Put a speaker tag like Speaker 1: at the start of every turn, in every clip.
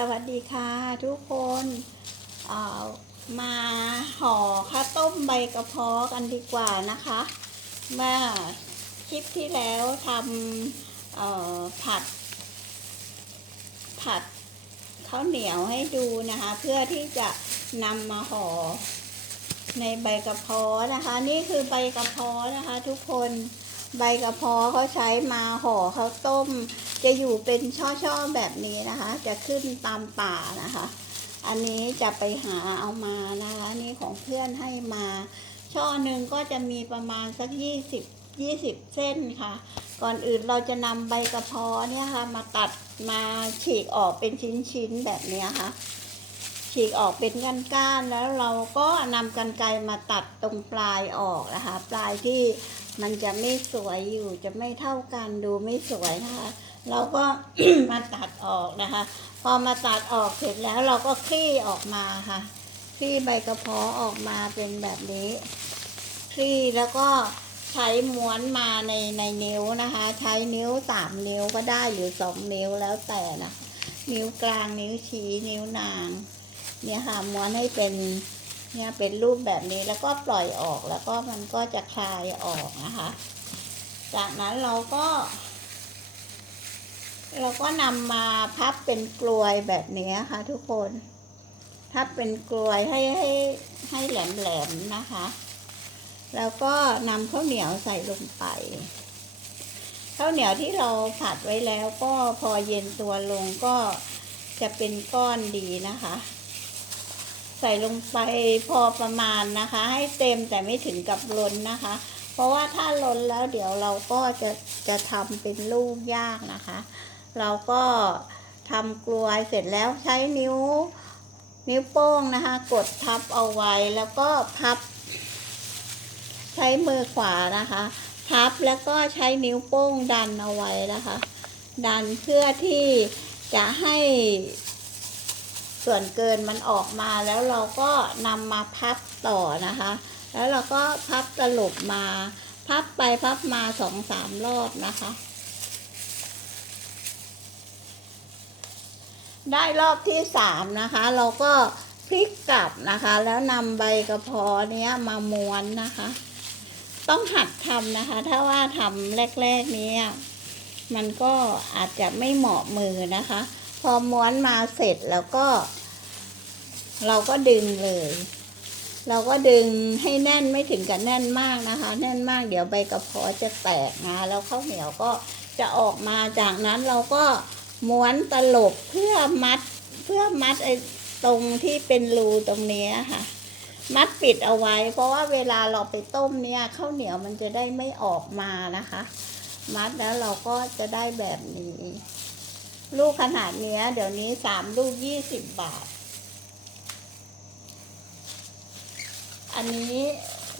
Speaker 1: สวัสดีค่ะทุกคนมาห่อข้าวต้มใบกระเพาะกันดีกว่านะคะ เมื่อคลิปที่แล้วทำผัด ผัดข้าวเหนียวให้ดูนะคะ เพื่อที่จะนำมาห่อในใบกระเพาะนะคะ นี่คือใบกระเพาะนะคะ ทุกคนใบกระเพาะเขาใช้มาห่อข้าวต้ม จะอยู่เป็นช่อๆแบบนี้นะคะ จะขึ้นตามป่านะคะ อันนี้จะไปหาเอามานะคะ นี่ของเพื่อนให้มา ช่อหนึ่งก็จะมีประมาณสักยี่สิบยี่สิบเส้นค่ะ ก่อนอื่นเราจะนำใบกระเพาะเนี่ยค่ะ มาตัดมาฉีกออกเป็นชิ้นๆแบบนี้ค่ะ ฉีกออกเป็นก้านๆแล้วเราก็นำกันไกรมาตัดตรงปลายออกนะคะ ปลายที่มันจะไม่สวยอยู่จะไม่เท่ากันดูไม่สวยนะคะ เราก็มาตัดออกนะคะ พอมาตัดออกเสร็จแล้วเราก็คลี่ออกมาค่ะคลี่ใบกระเพาะออกมาเป็นแบบนี้คลี่แล้วก็ใช้ม้วนมาในในนิ้วนะคะ ใช้นิ้วสามนิ้วก็ได้หรือสองนิ้วแล้วแต่นะนิ้วกลางนิ้วชี้นิ้วนาง เนี่ยค่ะม้วนให้เป็นเนี่ยเป็นรูปแบบนี้แล้วก็ปล่อยออกแล้วก็มันก็จะคลายออกนะคะ จากนั้นเราก็ เราก็นำมาพับเป็นกลวยแบบนี้ค่ะ ทุกคนพับเป็นกลวยให้ให้ให้แหลมๆนะคะ แล้วก็นำข้าวเหนียวใส่ลงไปข้าวเหนียวที่เราผัดไว้แล้วก็พอเย็นตัวลงก็จะเป็นก้อนดีนะคะ ใส่ลงไปพอประมาณนะคะ ให้เต็มแต่ไม่ถึงกับล้นนะคะ เพราะว่าถ้าล้นแล้วเดี๋ยวเราก็จะจะทำเป็นลูกยากนะคะ เราก็ทำกลวยเสร็จแล้วใช้นิ้ว นิ้วโป้งนะคะ กดทับเอาไว้แล้วก็พับ ใช้มือขวานะคะ พับแล้วก็ใช้นิ้วโป้งดันเอาไว้นะคะ ดันเพื่อที่จะให้ส่วนเกินมันออกมาแล้วเราก็นำมาพับต่อนะคะ แล้วเราก็พับตลบมา พับไปพับมาสองสามรอบนะคะ ได้รอบที่สามนะคะ เราก็พลิกกลับนะคะ แล้วนำใบกระเพาะเนี้ยมาม้วนนะคะ ต้องหัดทำนะคะ ถ้าว่าทำแรกๆเนี้ยมันก็อาจจะไม่เหมาะมือนะคะ พอม้วนมาเสร็จแล้วก็ เราก็ดึงเลย เราก็ดึงให้แน่นไม่ถึงกับแน่นมากนะคะ แน่นมากเดี๋ยวใบกระเพาะจะแตกนะแล้วข้าวเหนียวก็จะออกมาจากนั้นเราก็ ม้วนตลบเพื่อมัดเพื่อมัดไอ้ตรงที่เป็นรูตรงเนี้ค่ะ มัดปิดเอาไว้ เพราะว่าเวลาเราไปต้มเนี่ยข้าวเหนียวมันจะได้ไม่ออกมานะคะ มัดแล้วเราก็จะได้แบบนี้ ลูกขนาดเนี้ยเดี๋ยวนี้สามลูกยี่สิบบาท อันนี้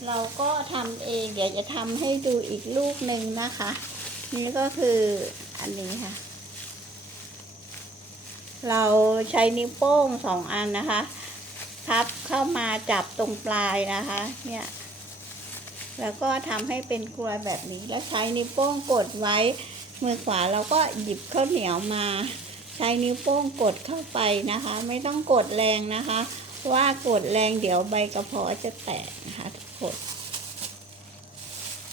Speaker 1: เราก็ทำเองเดี๋ยวจะทำให้ดูอีกลูกหนึ่งนะคะ นี่ก็คืออันนี้ค่ะ เราใช้นิ้วโป้งสองอันนะคะพับเข้ามาจับตรงปลายนะคะ เนี่ย แล้วก็ทำให้เป็นกลวยแบบนี้ แล้วใช้นิ้วโป้งกดไว้ มือขวาเราก็หยิบข้าวเหนียวมา ใช้นิ้วโป้งกดเข้าไปนะคะ ไม่ต้องกดแรงนะคะ ว่ากดแรงเดี๋ยวใบกระเพาะจะแตกนะคะทุกคน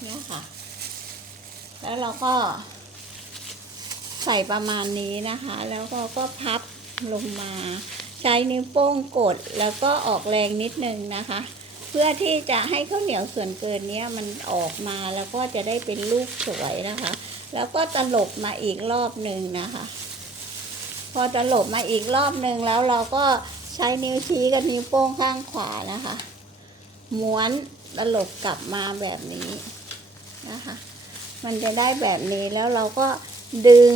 Speaker 1: เนี่ยค่ะ แล้วเราก็ ใส่ประมาณนี้นะคะ แล้วก็ก็พับลงมา ใช้นิ้วโป้งกดแล้วก็ออกแรงนิดนึงนะคะ เพื่อที่จะให้ข้าวเหนียวส่วนเกินเนี้ยมันออกมาแล้วก็จะได้เป็นลูกสวยนะคะ แล้วก็ตลบมาอีกรอบหนึ่งนะคะ พอตลบมาอีกรอบหนึ่งแล้วเราก็ใช้นิ้วชี้กับนิ้วโป้งข้างขวานะคะม้วนตลบกลับมาแบบนี้นะคะ มันจะได้แบบนี้แล้วเราก็ ดึง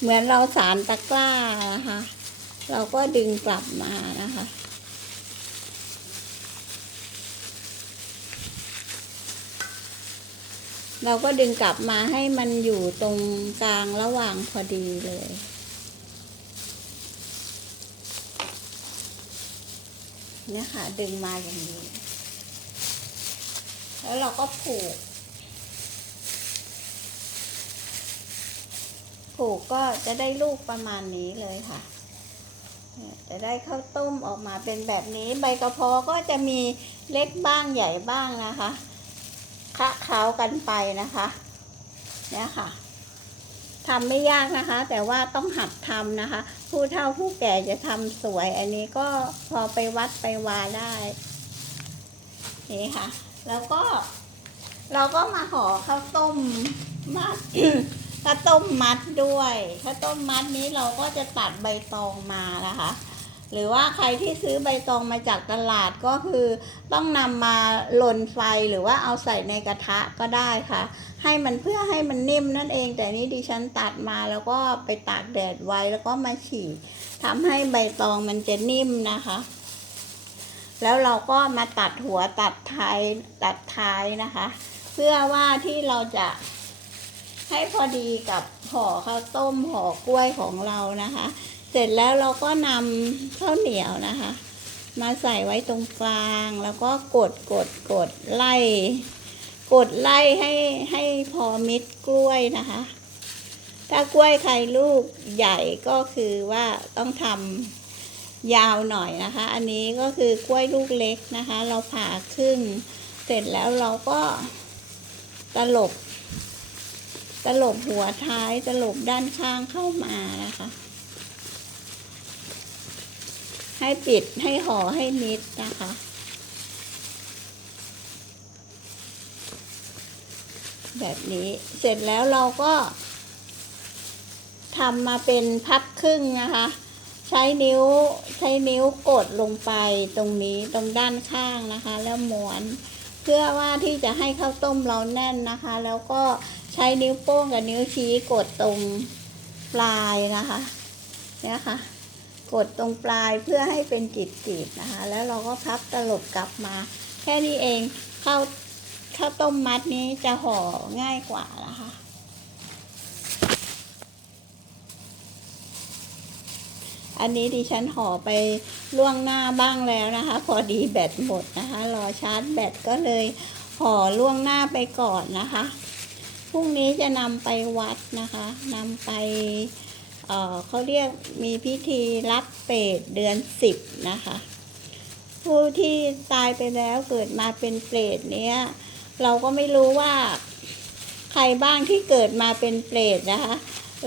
Speaker 1: เหมือนเราสารตะกร้านะคะ เราก็ดึงกลับมานะคะ เราก็ดึงกลับมาให้มันอยู่ตรงกลางระหว่างพอดีเลยเนี่ยค่ะ ดึงมาอย่างนี้ แล้วเราก็ผูก ผูกก็จะได้ลูกประมาณนี้เลยค่ะ จะได้ข้าวต้มออกมาเป็นแบบนี้ ใบกระเพาะก็จะมีเล็กบ้างใหญ่บ้างนะคะคะเคล้ากันไปนะคะเนี่ยค่ะทำไม่ยากนะคะ แต่ว่าต้องหัดทำนะคะ ผู้เฒ่าผู้แก่จะทำสวย อันนี้ก็พอไปวัดไปวาได้นี่ค่ะ แล้วก็ เราก็มาห่อข้าวต้มมัด ข้าวต้มมัดด้วยข้าวต้มมัดนี้เราก็จะตัดใบตองมานะคะ หรือว่าใครที่ซื้อใบตองมาจากตลาดก็คือต้องนำมาลนไฟหรือว่าเอาใส่ในกระทะก็ได้ค่ะ ให้มันเพื่อให้มันนิ่มนั่นเอง แต่นี้ดิฉันตัดมาแล้วก็ไปตากแดดไว้แล้วก็มาฉีกทำให้ใบตองมันจะนิ่มนะคะแล้วเราก็มาตัดหัวตัดท้ายตัดท้ายนะคะ เพื่อว่าที่เราจะ ให้พอดีกับห่อข้าวต้มห่อกล้วยของเรานะคะ เสร็จแล้วเราก็นำข้าวเหนียวนะคะ มาใส่ไว้ตรงกลางแล้วก็กดกดกดไล่ กดไล่ให้ให้พอมิดกล้วยนะคะ ถ้ากล้วยใครลูกใหญ่ก็คือว่าต้องทำยาวหน่อยนะคะ อันนี้ก็คือกล้วยลูกเล็กนะคะ เราผ่าครึ่งเสร็จแล้วเราก็ตลบ ตลบหัวท้ายตลบด้านข้างเข้ามานะคะ ให้ปิดให้ห่อให้มิดนะคะแบบนี้เสร็จแล้วเราก็ทำมาเป็นพับครึ่งนะคะ ใช้นิ้วใช้นิ้วกดลงไปตรงนี้ตรงด้านข้างนะคะ แล้วม้วน เพื่อว่าที่จะให้ข้าวต้มเราแน่นนะคะ แล้วก็ใช้นิ้วโป้งกับนิ้วชี้กดตรงปลายนะคะเนี่ยค่ะ กดตรงปลายเพื่อให้เป็นจีบๆนะคะ แล้วเราก็พับตลบกลับมา แค่นี้เองข้าวข้าวต้มมัดนี้จะห่อง่ายกว่านะคะ อันนี้ดิฉันห่อไปล่วงหน้าบ้างแล้วนะคะ พอดีแบตหมดนะคะ รอชาร์จแบตก็เลยห่อล่วงหน้าไปก่อนนะคะพรุ่งนี้จะนำไปวัดนะคะนำไปเเขาเรียกมีพิธีรับเปรตเดือนสิบนะคะ ผู้ที่ตายไปแล้วเกิดมาเป็นเปรตเนี้ยเราก็ไม่รู้ว่าใครบ้างที่เกิดมาเป็นเปรตนะคะ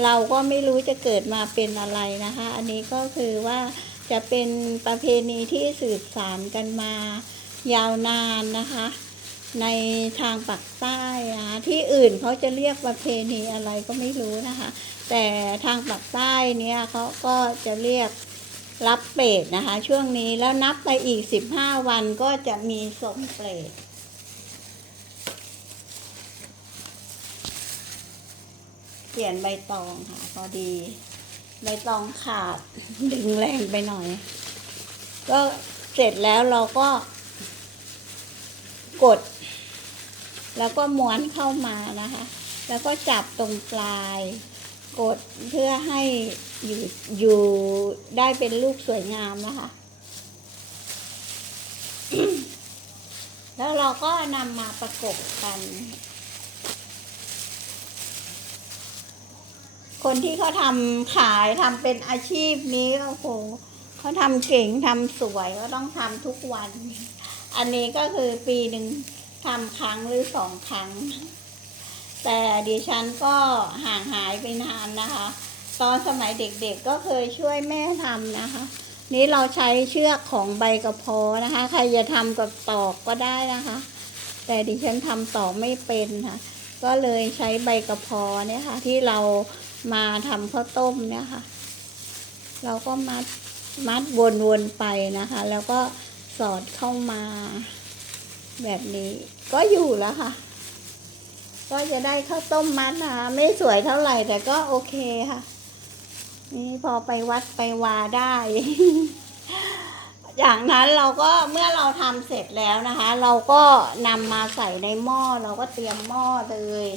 Speaker 1: เราก็ไม่รู้จะเกิดมาเป็นอะไรนะคะ อันนี้ก็คือว่าจะเป็นประเพณีที่สืบสานกันมายาวนานนะคะ ในทางปักใต้นะคะที่อื่นเขาจะเรียกประเพณีอะไรก็ไม่รู้นะคะ แต่ทางปากใต้เนี่ยเขาก็จะเรียกรับเปรตนะคะ ช่วงนี้แล้วนับไปอีกสิบห้าวันก็จะมีสมเปรต เปลี่ยนใบตองค่ะ พอดี ใบตองขาด ดึงแรงไปหน่อย ก็เสร็จแล้วเราก็ กด แล้วก็ม้วนเข้ามานะคะ แล้วก็จับตรงปลาย กดเพื่อให้อยู่อยู่ได้เป็นลูกสวยงามนะคะแล้วเราก็นำมาประกบกัน คนที่เขาทำขายทำเป็นอาชีพนี้โอ้โหเขาทำเก่งทำสวยก็ต้องทำทุกวัน อันนี้ก็คือปีหนึ่งทำครั้งหรือสองครั้ง แต่ดิฉันก็ห่างหายไปนานนะคะ ตอนสมัยเด็กๆก็เคยช่วยแม่ทำนะคะ นี้เราใช้เชือกของใบกระเพาะนะคะ ใครจะทำกับตอกก็ได้นะคะ แต่ดิฉันทำตอกไม่เป็นค่ะ ก็เลยใช้ใบกระเพาะเนี่ยค่ะ ที่เรามาทำข้าวต้มเนี่ยค่ะ เราก็มัดมัดวนๆไปนะคะ แล้วก็สอดเข้ามาแบบนี้ ก็อยู่แล้วค่ะ ก็จะได้ข้าวต้มมัดนะคะ ไม่สวยเท่าไหร่แต่ก็โอเคค่ะ นี่พอไปวัดไปวาได้ อย่างนั้นเราก็เมื่อเราทำเสร็จแล้วนะคะ เราก็นำมาใส่ในหม้อเราก็เตรียมหม้อเลย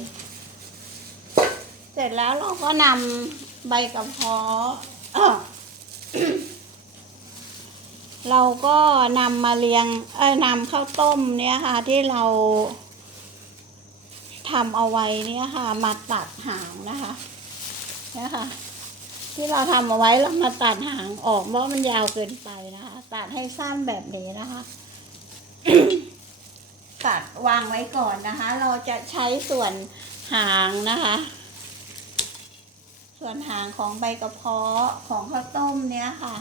Speaker 1: เสร็จแล้วเราก็นำใบกระเพาะเราก็นำมาเรียง เอ้ยนำข้าวต้มเนี่ยค่ะ ที่เราทำเอาไว้เนี่ยค่ะ มาตัดหางนะคะนะคะ ที่เราทำเอาไว้แล้วมาตัดหางออกเพราะมันยาวเกินไปนะคะ ตัดให้สั้นแบบนี้นะคะ ตัดวางไว้ก่อนนะคะ เราจะใช้ส่วนหางนะคะ ส่วนหางของใบกระเพาะของข้าวต้มเนี้ยค่ะ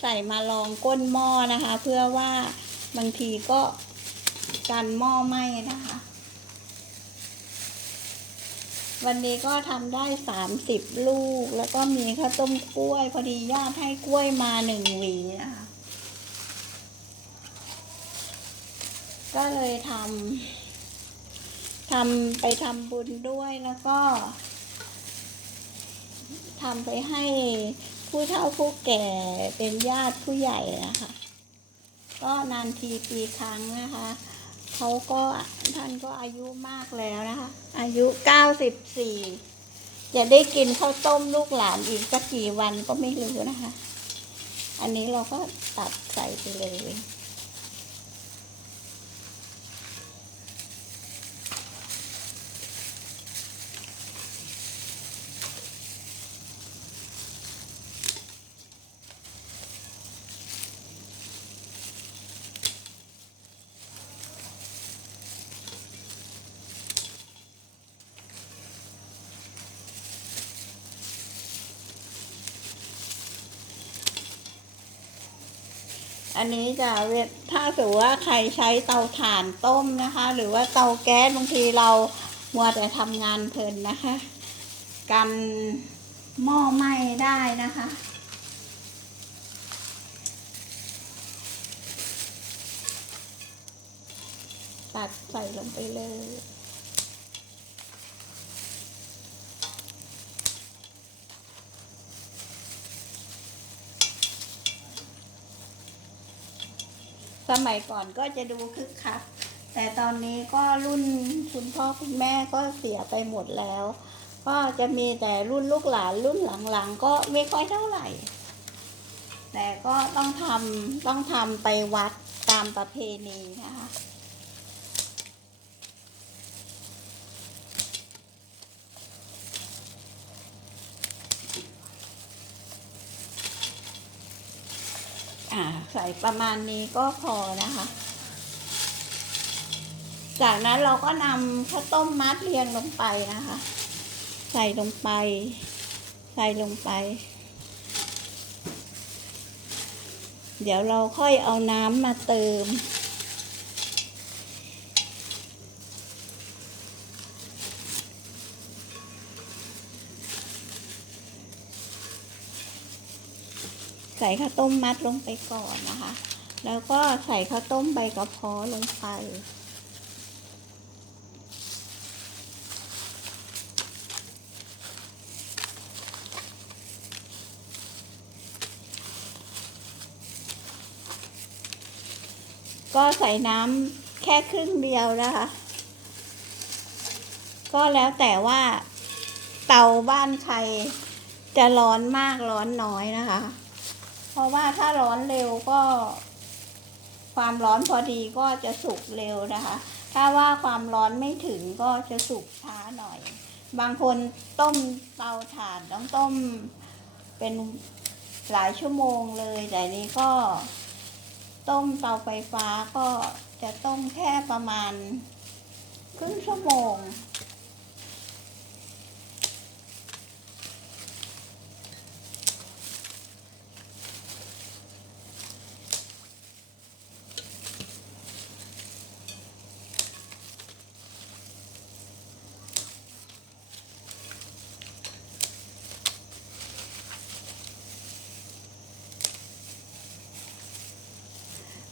Speaker 1: ใส่มาลองก้นหม้อนะคะ เพื่อว่าบางทีก็กันหม้อไหม้นะคะ วันนี้ก็ทำได้สามสิบลูก แล้วก็มีข้าวต้มกล้วย พอดีญาติให้กล้วยมาหนึ่งหวีนะคะ ก็เลยทำทำไปทำบุญด้วยแล้วก็ทำไปให้ผู้เฒ่าผู้แก่เป็นญาติผู้ใหญ่นะคะ ก็นานทีปีครั้งนะคะ เขาก็ท่านก็อายุมากแล้วนะคะ อายุเก้าสิบสี่จะได้กินข้าวต้มลูกหลานอีกสักกี่วันก็ไม่รู้นะคะ อันนี้เราก็ตัดใส่ไปเลย อันนี้จะเวถ้าสมมติว่าใครใช้เตาถ่านต้มนะคะ หรือว่าเตาแก๊สบางทีเรามัวแต่ทำงานเพลินนะคะ กันหม้อไหม้ได้นะคะตัดใส่ลงไปเลย สมัยก่อนก็จะดูคึกคัก แต่ตอนนี้ก็รุ่นคุณพ่อคุณแม่ก็เสียไปหมดแล้ว ก็จะมีแต่รุ่นลูกหลานรุ่นหลังๆ ก็ไม่ค่อยเท่าไหร่ แต่ก็ต้องทำต้องทำไปวัดตามประเพณีนะคะ อ่าใส่ประมาณนี้ก็พอนะคะ จากนั้นเราก็นำข้าวต้มมัดเรียงลงไปนะคะ ใส่ลงไป ใส่ลงไป เดี๋ยวเราค่อยเอาน้ำมาเติม ส่ข้าวต้มมัดลงไปก่อนนะคะ แล้วก็ใส่ข้าวต้มใบกระเพาะลงไป ก็ใส่น้ำแค่ครึ่งเดียวนะคะ ก็แล้วแต่ว่าเตาบ้านใครจะร้อนมากร้อนน้อยนะคะ เพราะว่าถ้าร้อนเร็วก็ ความร้อนพอดีก็จะสุกเร็วนะคะ ถ้าว่าความร้อนไม่ถึงก็จะสุกช้าหน่อย บางคนต้มเตาถ่านต้องต้มเป็นหลายชั่วโมงเลย แต่นี้ก็ ต้มเตาไฟฟ้าก็จะต้มแค่ประมาณ ครึ่งชั่วโมง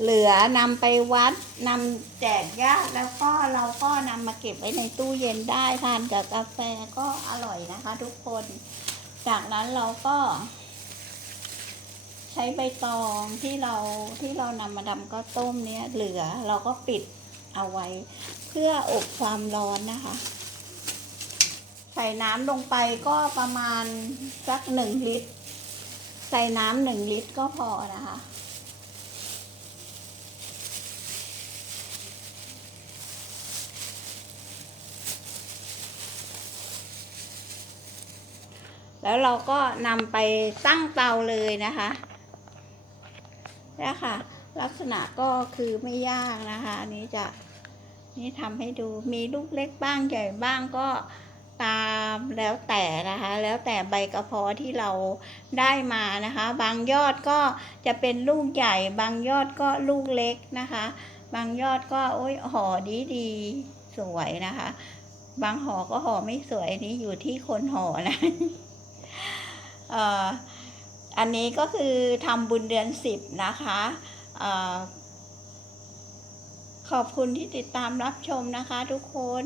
Speaker 1: เหลือนำไปวัดนำแจกญาติแล้วก็เราก็นำมาเก็บไว้ในตู้เย็นได้ทานกับกาแฟก็อร่อยนะคะ ทุกคน จากนั้นเราก็ ใช้ใบตองที่เราที่เรานำมาดำก็ต้มเนี้ยเหลือเราก็ปิดเอาไว้ เพื่ออบความร้อนนะคะ ใส่น้ำลงไปก็ประมาณสักหนึ่งลิตร ใส่น้ำหนึ่งลิตรก็พอนะคะ แล้วเราก็นำไปตั้งเตาเลยนะคะนี่ค่ะ ลักษณะก็คือไม่ยากนะคะอันนี้จะนี่ทำให้ดูมีลูกเล็กบ้างใหญ่บ้างก็ตามแล้วแต่นะคะ แล้วแต่ใบกระเพาะที่เราได้มานะคะ บางยอดก็จะเป็นลูกใหญ่ บางยอดก็ลูกเล็กนะคะ บางยอดก็โอ้ยห่อดีดีสวยนะคะ บางห่อก็ห่อไม่สวยนี้อยู่ที่คนห่อนะ อันนี้ก็คือทำบุญเดือนสิบนะคะอขอบคุณที่ติดตามรับชมนะคะทุกคน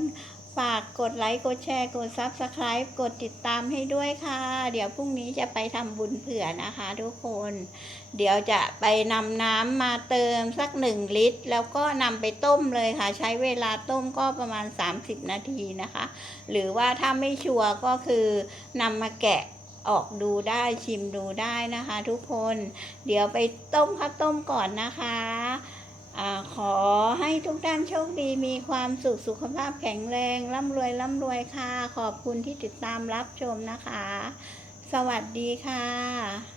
Speaker 1: ฝากกดไลค์ กดแชร์ กด Subscribe กดติดตามให้ด้วยค่ะ เดี๋ยวพรุ่งนี้จะไปทำบุญเผื่อนะคะทุกคน เดี๋ยวจะไปนำน้ำมาเติมสักหนึ่งลิตร แล้วก็นำไปต้มเลยค่ะ ใช้เวลาต้มก็ประมาณ 30 นาทีนะคะ หรือว่าถ้าไม่ชัวร์ก็คือนำมาแกะ ออกดูได้ชิมดูได้นะคะ ทุกคน เดี๋ยวไปต้มข้าวต้มก่อนนะคะอขอให้ทุกท่านโชคดีมีความสุขสุขภาพแข็งแรงร่ำรวยร่ำรวยค่ะ ขอบคุณที่ติดตามรับชมนะคะ สวัสดีค่ะ